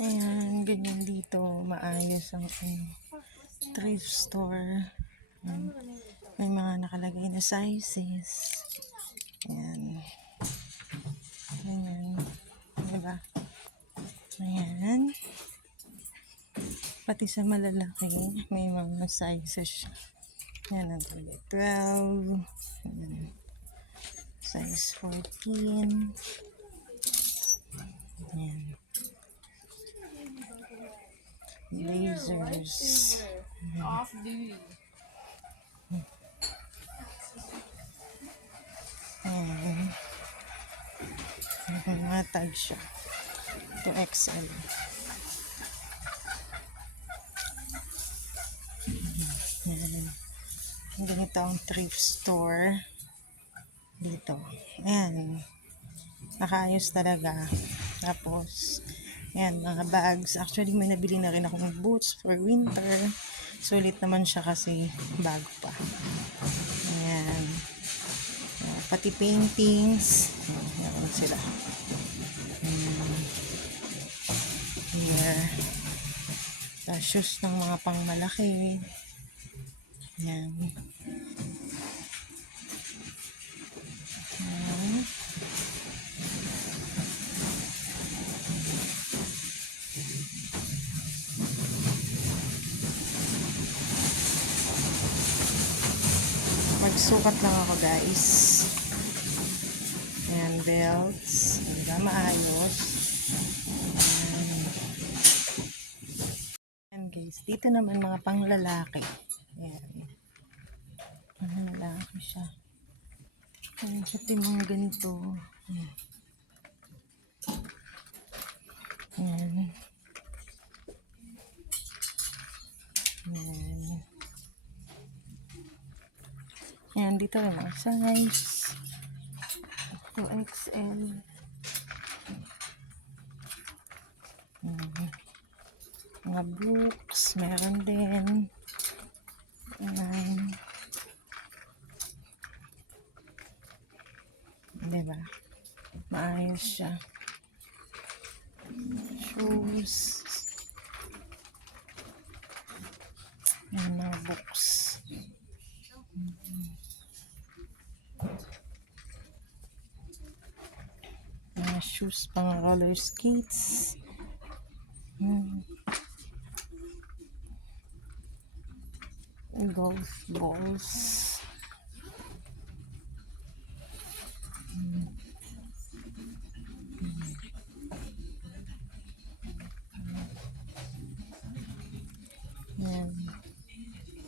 Ayan, ganyan dito. Maayos ang thrift store. Ayan. May mga nakalagay na sizes. Ayan. Ayan. Diba? Ayan. Pati sa malalaki, may mga sizes siya. Ayan, 12. Ayan. Size 14. Ayan. Lasers. Off duty. Ayan. Mga tag siya. Ito XL. Ayan. Ganito ang thrift store dito. Ayan. Nakaayos talaga. Tapos, ayan, mga bags. Actually, may nabili na rin akong boots for winter. Sulit naman siya kasi bago pa. Ayan. Pati paintings. Ayan sila. Here. Shoes ng mga pangmalaki. Ayan. Ayan. Magsukat lang ako, guys. Ayan, belts. Diba, maayos. Ayan, guys. Dito naman mga panglalaki. Ayan. Panglalaki siya. Ayan, pati mga ganito. Ayan. Ayan. Ayan. Ayan, dito rin mga size. Ito XL. Ayan. Mga books, meron din. Ayan. Diba? Maayos siya. Shoes. Ayan, mga books. Mga shoes, pang roller skates. Golf balls. Ayan.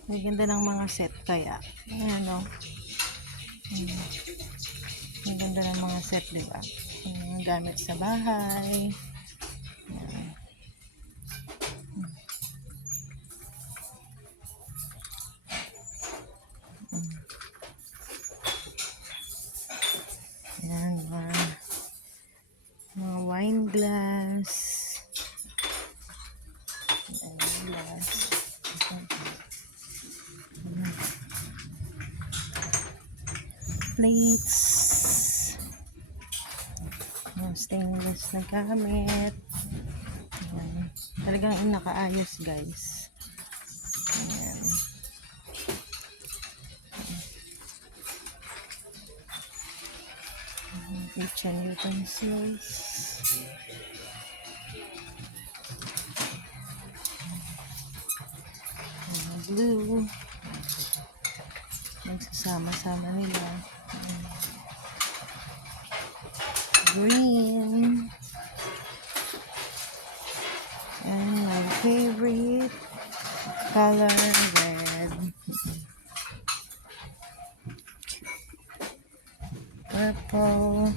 May ganda ng mga set kaya. Ayan o. May ganda ng mga set, diba? Ayan, gamit sa bahay. Ayan. Ayan, mga wine glass. Wine glass. Plates. Yung stainless na gamit. Ayan. Talagang nakaayos, guys. Ayan. Kitchen utensils. Blue. Nagsasama-sama nila. Green. And my favorite color, red. Purple.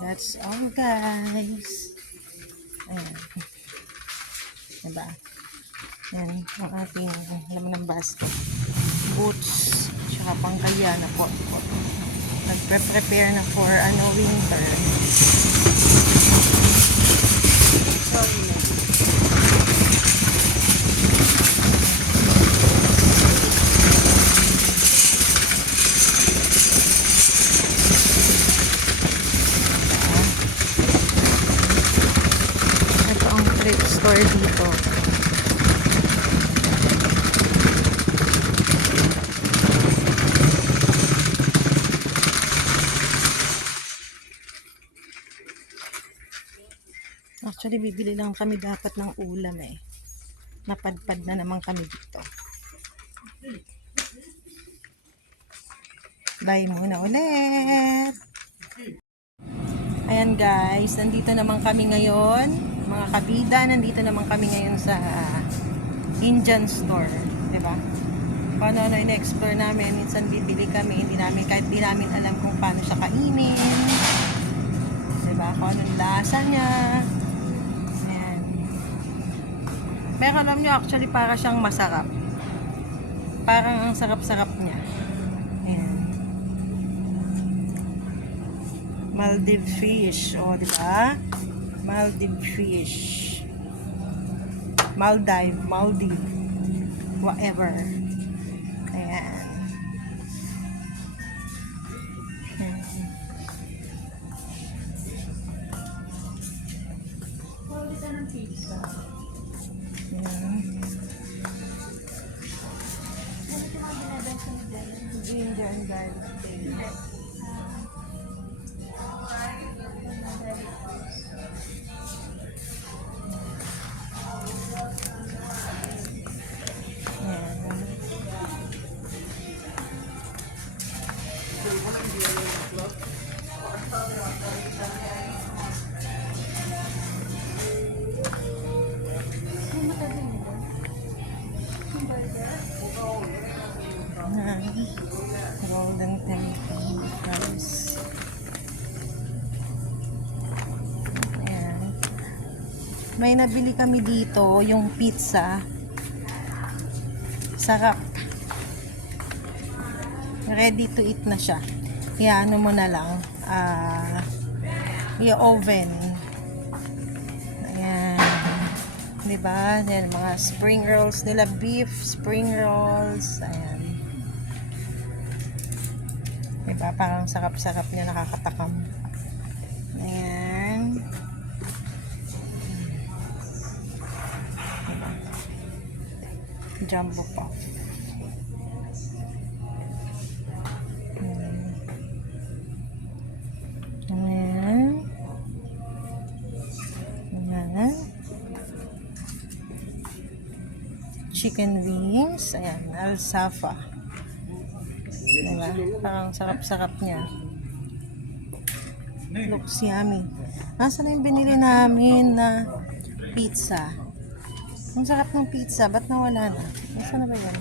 That's all, guys. Ayan. Diba? Ayan, ang ating laman ng basket. Boots, tsaka pangkaya na po. Nagpe-prepare na for winter. Sorry. store dito. Actually, bibili lang kami dapat ng ulam eh. Napadpad na naman kami dito. Bye muna ulit. Ayan guys, nandito naman kami ngayon. Mga kabida, nandito naman kami ngayon sa Indian store. Diba? Kung ano-ano in-explore namin. Minsan bibili kami. Kahit di namin alam kung paano siya kainin. Diba? Kung anong lasa niya. Ayan. Pero alam nyo, actually para siyang masarap. Parang ang sarap-sarap niya. Ayan. Maldives fish. O, diba? Maldives fish. Maldive. Whatever. Ayan. Ayan. Ginger and garlic paste. Golden tempting fries. Ayan. May nabili kami dito, yung pizza. Sarap. Ready to eat na siya. Iano mo na lang. I-oven. Ayan. Diba? Ayan, mga spring rolls nila. Beef spring rolls. Ayan. Diba? Parang sarap-sarap niya, nakakatakam. Ayan. Diba? Jumbo puff. Ayan. Ayan. Chicken wings. Ayan. Alsafa. Diba? Parang sarap-sarap niya. Looks yummy. Nasaan na yung binili namin na pizza? Ang sarap ng pizza. Ba't nawala na? Nasaan na ba yan?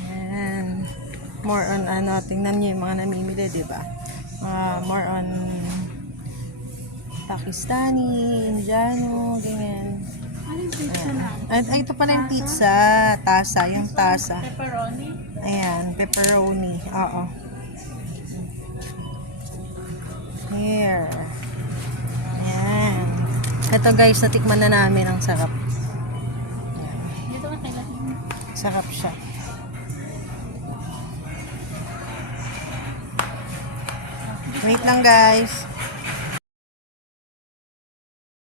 Ayan. More on ano. Tingnan nyo yung mga namimili, diba? More on Pakistani, Indiano, ganyan. At ito pala yung pizza, tasa, yung tasa. Pepperoni? Ayan, pepperoni. Oo. Here. Ayan. Ito guys, natikman na namin, ang sarap. Ayan. Dito ka kailangan. Sarap siya. Wait lang guys.